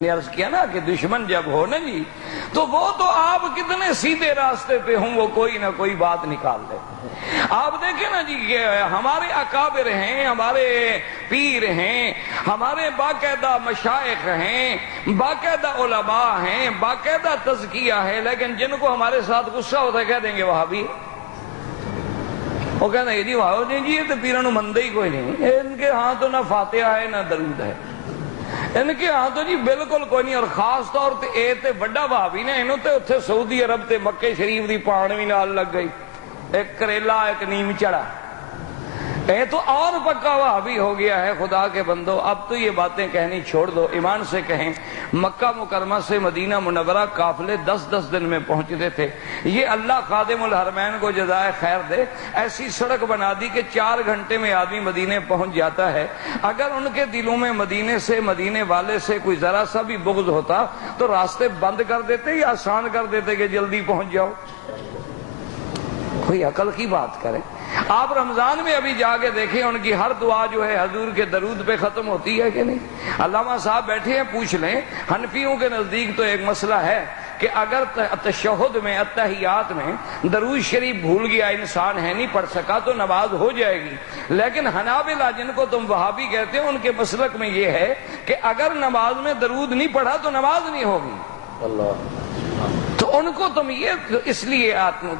عرض کیا نا کہ دشمن جب ہو نا جی تو وہ تو آپ کتنے سیدھے راستے پہ ہوں وہ کوئی نہ کوئی بات نکال دے. آپ دیکھیں نا جی کہ ہمارے اکابر ہیں، ہمارے پیر ہیں، ہمارے باقاعدہ مشائخ ہیں، باقاعدہ علماء ہیں، باقاعدہ تزکیہ ہے، لیکن جن کو ہمارے ساتھ غصہ ہوتا ہے کہہ دیں گے وہابی. وہ کہتے ہیں جی وہاں جی یہ تو پیروں نو مندے ہی کوئی نہیں، ان کے ہاں تو نہ فاتحہ ہے نہ درود ہے، ان کے ہاں تو جی بالکل کوئی نہیں. اور خاص طور تے اے تے بڑا بھابی نے انہوں تے اتھے سعودی عرب تے مکے شریف دی پان بھی نال لگ گئی، ایک کریلا ایک نیم چڑا. اے تو اور پکا بھابی ہو گیا ہے. خدا کے بندو اب تو یہ باتیں کہنی چھوڑ دو، ایمان سے کہیں. مکہ مکرمہ سے مدینہ منورہ قافلے 10-10 دن میں پہنچتے تھے. یہ اللہ خادم الحرمین کو جزائے خیر دے، ایسی سڑک بنا دی کہ 4 گھنٹے میں آدمی مدینے پہنچ جاتا ہے. اگر ان کے دلوں میں مدینے سے، مدینے والے سے کوئی ذرا سا بھی بغض ہوتا تو راستے بند کر دیتے یا آسان کر دیتے کہ جلدی پہنچ جاؤ. کوئی عقل کی بات کریں. آپ رمضان میں ابھی جا کے دیکھیں ان کی ہر دعا جو ہے حضور کے درود پہ ختم ہوتی ہے کہ نہیں. علامہ صاحب بیٹھے ہیں، پوچھ لیں. حنفیوں کے نزدیک تو ایک مسئلہ ہے کہ اگر تشہد میں، اتحیات میں درود شریف بھول گیا انسان ہے نہیں پڑھ سکا تو نماز ہو جائے گی. لیکن حنابلہ جن کو تم وہابی کہتے ہیں ان کے مسلک میں یہ ہے کہ اگر نماز میں درود نہیں پڑھا تو نماز نہیں ہوگی. اللہ. تو ان کو تم یہ اس لیے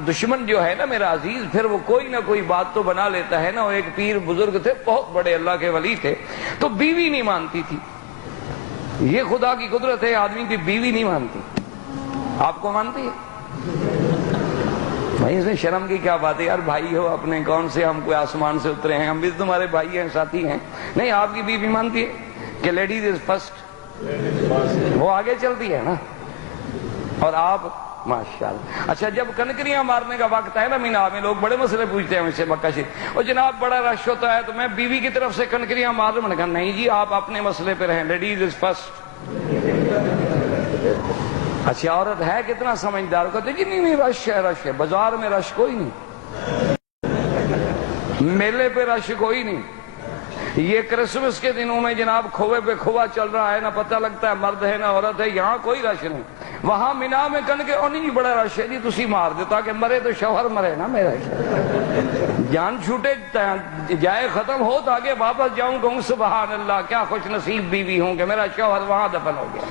دشمن جو ہے نا میرا عزیز، پھر وہ کوئی نہ کوئی بات تو بنا لیتا ہے نا. وہ ایک پیر بزرگ تھے، بہت بڑے اللہ کے ولی تھے، تو بیوی نہیں مانتی تھی. یہ خدا کی قدرت ہے، آدمی کی بیوی نہیں مانتی. آپ کو مانتی ہے؟ بھائی اس میں شرم کی کیا بات ہے یار، بھائی ہو اپنے، کون سے ہم کوئی آسمان سے اترے ہیں، ہم بھی تمہارے بھائی ہیں، ساتھی ہیں. نہیں، آپ کی بیوی مانتی ہے کہ لیڈیز از فرسٹ، وہ آگے چلتی ہے نا. اور آپ ماشاءاللہ. اچھا جب کنکریاں مارنے کا وقت ہے نا مینا میں، لوگ بڑے مسئلے پوچھتے ہیں مجھ سے مکہ شریف، اور جناب بڑا رش ہوتا ہے تو میں بیوی کی طرف سے کنکریاں مار رہا ہوں. کہا نہیں جی آپ اپنے مسئلے پہ رہیں، لیڈیز از فرسٹ. اچھا عورت ہے کتنا سمجھدار، کہتے جی نہیں رش ہے، رش ہے. بازار میں رش کوئی نہیں، میلے پہ رش کوئی نہیں. یہ کرسمس کے دنوں میں جناب کھوے پہ کھوا چل رہا ہے، نہ پتہ لگتا ہے مرد ہے نہ عورت ہے. یہاں کوئی رش نہیں. وہاں مینا میں کن کے نہیں جی بڑا رش ہے جی تسی مار دو تاکہ مرے تو شوہر مرے نا میرا، جان چھوٹے جائے ختم ہو تاکہ واپس جاؤں کہوں سبحان اللہ کیا خوش نصیب بیوی ہوں کہ میرا شوہر وہاں دفن ہو گیا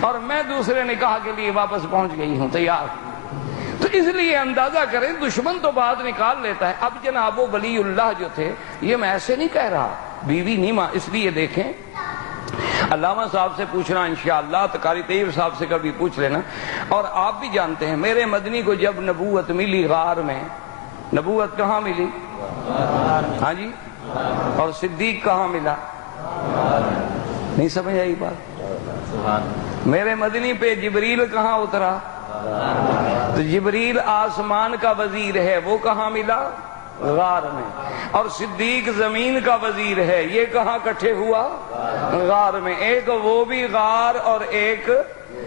اور میں دوسرے نکاح کے لیے واپس پہنچ گئی ہوں تیار. تو اس لیے اندازہ کریں دشمن تو بات نکال لیتا ہے. اب جناب وہ ولی اللہ جو تھے، یہ میں ایسے نہیں کہہ رہا بیوی نہیں ماں، اس لیے دیکھیں علامہ صاحب سے پوچھنا انشاءاللہ، قاری طیب صاحب سے کبھی پوچھ لینا. اور آپ بھی جانتے ہیں میرے مدنی کو جب نبوت ملی غار میں، نبوت کہاں ملی؟ ہاں جی. اور صدیق کہاں ملا؟ نہیں سمجھ آئی بات؟ میرے مدنی پہ جبریل کہاں اترا؟ تو جبریل آسمان کا وزیر ہے، وہ کہاں ملا؟ غار میں. اور صدیق زمین کا وزیر ہے، یہ کہاں کٹھے ہوا؟ غار میں. ایک وہ بھی غار اور ایک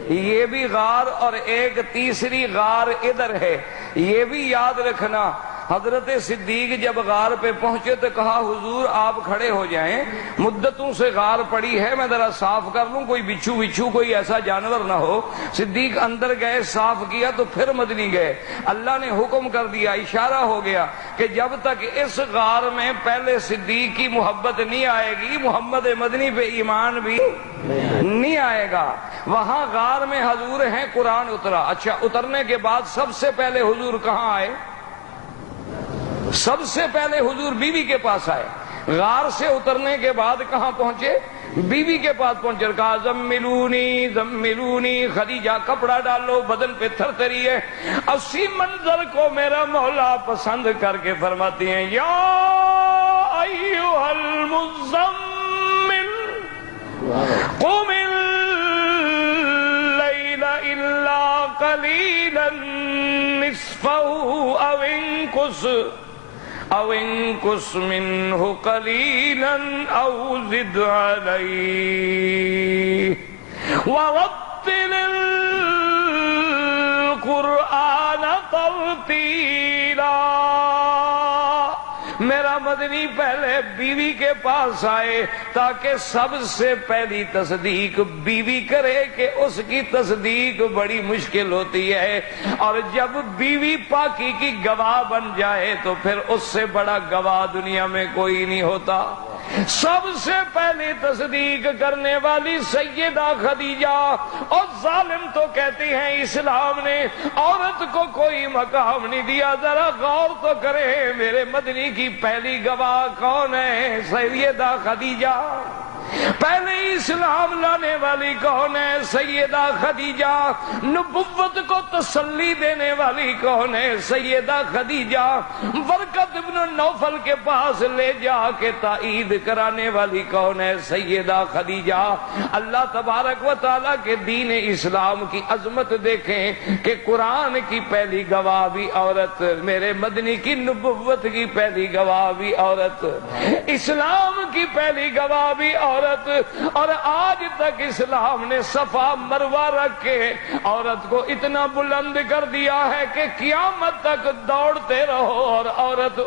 یہ بھی غار اور ایک تیسری غار ادھر ہے. یہ بھی یاد رکھنا. حضرت صدیق جب غار پہ پہنچے تو کہا حضور آپ کھڑے ہو جائیں، مدتوں سے غار پڑی ہے، میں ذرا صاف کر لوں، کوئی بچھو کوئی ایسا جانور نہ ہو. صدیق اندر گئے، صاف کیا تو پھر مدنی گئے. اللہ نے حکم کر دیا، اشارہ ہو گیا کہ جب تک اس غار میں پہلے صدیق کی محبت نہیں آئے گی محمد مدنی پہ ایمان بھی نہیں آئے گا. وہاں غار میں حضور ہیں، قرآن اترا. اچھا اترنے کے بعد سب سے پہلے حضور کہاں آئے؟ سب سے پہلے حضور بیوی کے پاس آئے. غار سے اترنے کے بعد کہاں پہنچے؟ بیوی کے پاس پہنچے. کہا زملونی زملونی، خدیجہ کپڑا ڈالو، بدن پہ تھر تھری ہے. اسی منظر کو میرا مولا پسند کر کے فرماتی ہیں یا ایھا المزمل قم اللیل الا قلیلا نصفہ او انقص منہ قلیلا او زد علیہ ورتل القرآن ترتیلا. میرا مدنی پہلے بیوی کے پاس آئے تاکہ سب سے پہلی تصدیق بیوی کرے کہ اس کی تصدیق بڑی مشکل ہوتی ہے، اور جب بیوی پاکی کی گواہ بن جائے تو پھر اس سے بڑا گواہ دنیا میں کوئی نہیں ہوتا۔ سب سے پہلے تصدیق کرنے والی سیدہ خدیجہ، اور ظالم تو کہتے ہیں اسلام نے عورت کو کوئی مقام نہیں دیا۔ ذرا غور تو کرے، میرے مدنی کی پہلی گواہ کون ہے؟ سیدہ خدیجہ۔ پہلے اسلام لانے والی کون ہے؟ سیدہ خدیجہ۔ نبوت کو تسلی دینے والی کون ہے؟ سیدہ خدیجہ۔ ورقت ابن نوفل کے پاس لے جا کے تائید کرانے والی کون ہے؟ سیدہ خدیجہ۔ اللہ تبارک و تعالیٰ کے دین اسلام کی عظمت دیکھیں کہ قرآن کی پہلی گواہ بھی عورت، میرے مدنی کی نبوت کی پہلی گواہ بھی عورت، اسلام کی پہلی گواہ بھی عورت، اور آج تک اسلام نے صفا مروہ رکھ کے عورت کو اتنا بلند کر دیا ہے کہ قیامت تک دوڑتے رہو اور عورت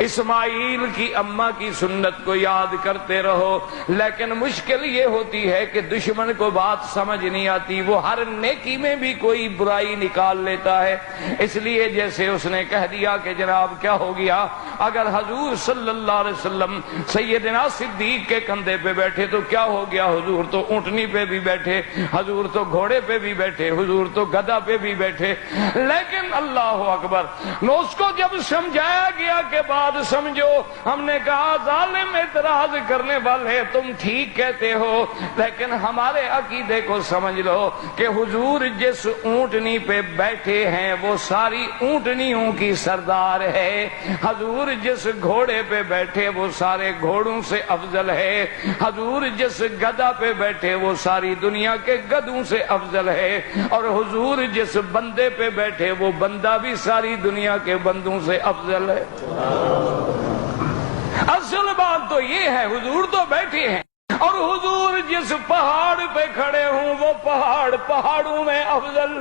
اسماعیل کی اماں کی سنت کو یاد کرتے رہو۔ لیکن مشکل یہ ہوتی ہے کہ دشمن کو بات سمجھ نہیں آتی، وہ ہر نیکی میں بھی کوئی برائی نکال لیتا ہے۔ اس لیے جیسے اس نے کہہ دیا کہ جناب کیا ہو گیا، اگر حضور صلی اللہ علیہ وسلم سیدنا صدیق کے کندھے پہ بیٹھے تو کیا ہو گیا؟ حضور تو اونٹنی پہ بھی بیٹھے، حضور تو گھوڑے پہ بھی بیٹھے، حضور تو گدھا پہ بھی بیٹھے۔ لیکن اللہ اکبر، اس کو جب سمجھایا گیا کہ بات سمجھو، ہم نے کہا ظالم اعتراض کرنے والے تم ٹھیک کہتے ہو، لیکن ہمارے عقیدے کو سمجھ لو کہ حضور جس اونٹنی پہ بیٹھے ہیں وہ ساری اونٹنیوں کی سردار ہے، حضور جس گھوڑے پہ بیٹھے وہ سارے گھوڑوں سے افضل ہے، حضور جس گدھا پہ بیٹھے وہ ساری دنیا کے گدھوں سے افضل ہے، اور حضور جس بندے پہ بیٹھے وہ بندہ بھی ساری دنیا کے بندوں سے افضل ہے۔ اصل بات تو یہ ہے، حضور تو بیٹھے ہیں، اور حضور جس پہاڑ پہ کھڑے ہوں وہ پہاڑ پہاڑوں میں افضل،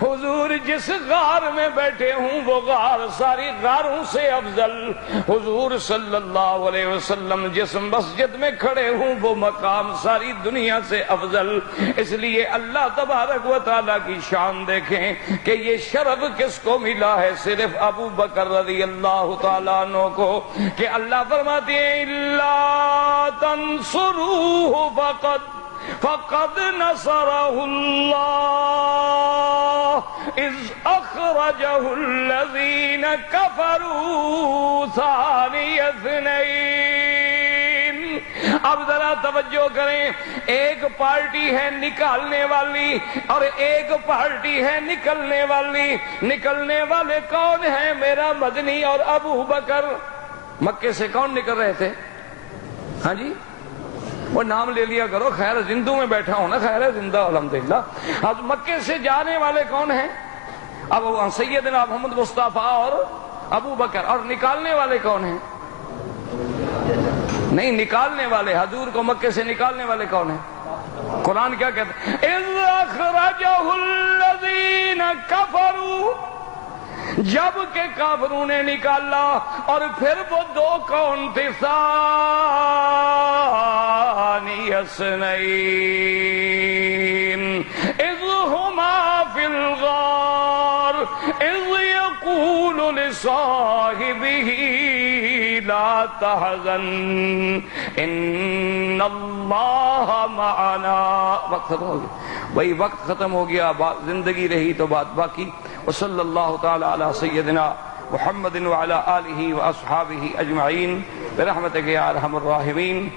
حضور جس غار میں بیٹھے ہوں وہ غار ساری غاروں سے افضل، حضور صلی اللہ علیہ وسلم جس مسجد میں کھڑے ہوں وہ مقام ساری دنیا سے افضل۔ اس لیے اللہ تبارک و تعالیٰ کی شان دیکھیں کہ یہ شرف کس کو ملا ہے؟ صرف ابو بکر رضی اللہ تعالیٰ عنہ کو، کہ اللہ فرماتے ہیں اِلَّا تَنْصُرُوهُ فقد نصره الله اذ اخرجه الذين كفروا ثاني اثنين۔ اب ذرا توجہ کریں، ایک پارٹی ہے نکالنے والی اور ایک پارٹی ہے نکلنے والی۔ نکلنے والے کون ہیں؟ میرا مدنی اور ابو بکر۔ مکے سے کون نکل رہے تھے؟ ہاں جی، وہ نام لے لیا کرو، خیر زندوں میں بیٹھا ہوں نا، خیر ہے زندہ الحمدللہ۔ اب مکے سے جانے والے کون ہیں؟ اب سیدنا محمد مصطفیٰ اور ابو بکر، اور نکالنے والے کون ہیں؟ نہیں، نکالنے والے حضور کو مکے سے نکالنے والے کون ہیں؟ قرآن کیا کہتا ہے؟ اِذْ أَخْرَجَهُ الَّذِينَ كَفَرُوا، جب کہ کافروں نے نکالا، اور پھر وہ دو کون تھے؟ ثانی اثنین اذ ہما فی الغار اذ یقول لصاحبہ لا تحزن ان اللہ معنا۔ وقت ختم ہو گیا بھائی، وقت ختم ہو گیا، زندگی رہی تو بات باقی۔ وصلی اللہ تعالی علی سیدنا محمد وعلی آلہ واصحابہ اجمعین برحمتک یا ارحم الراحمین۔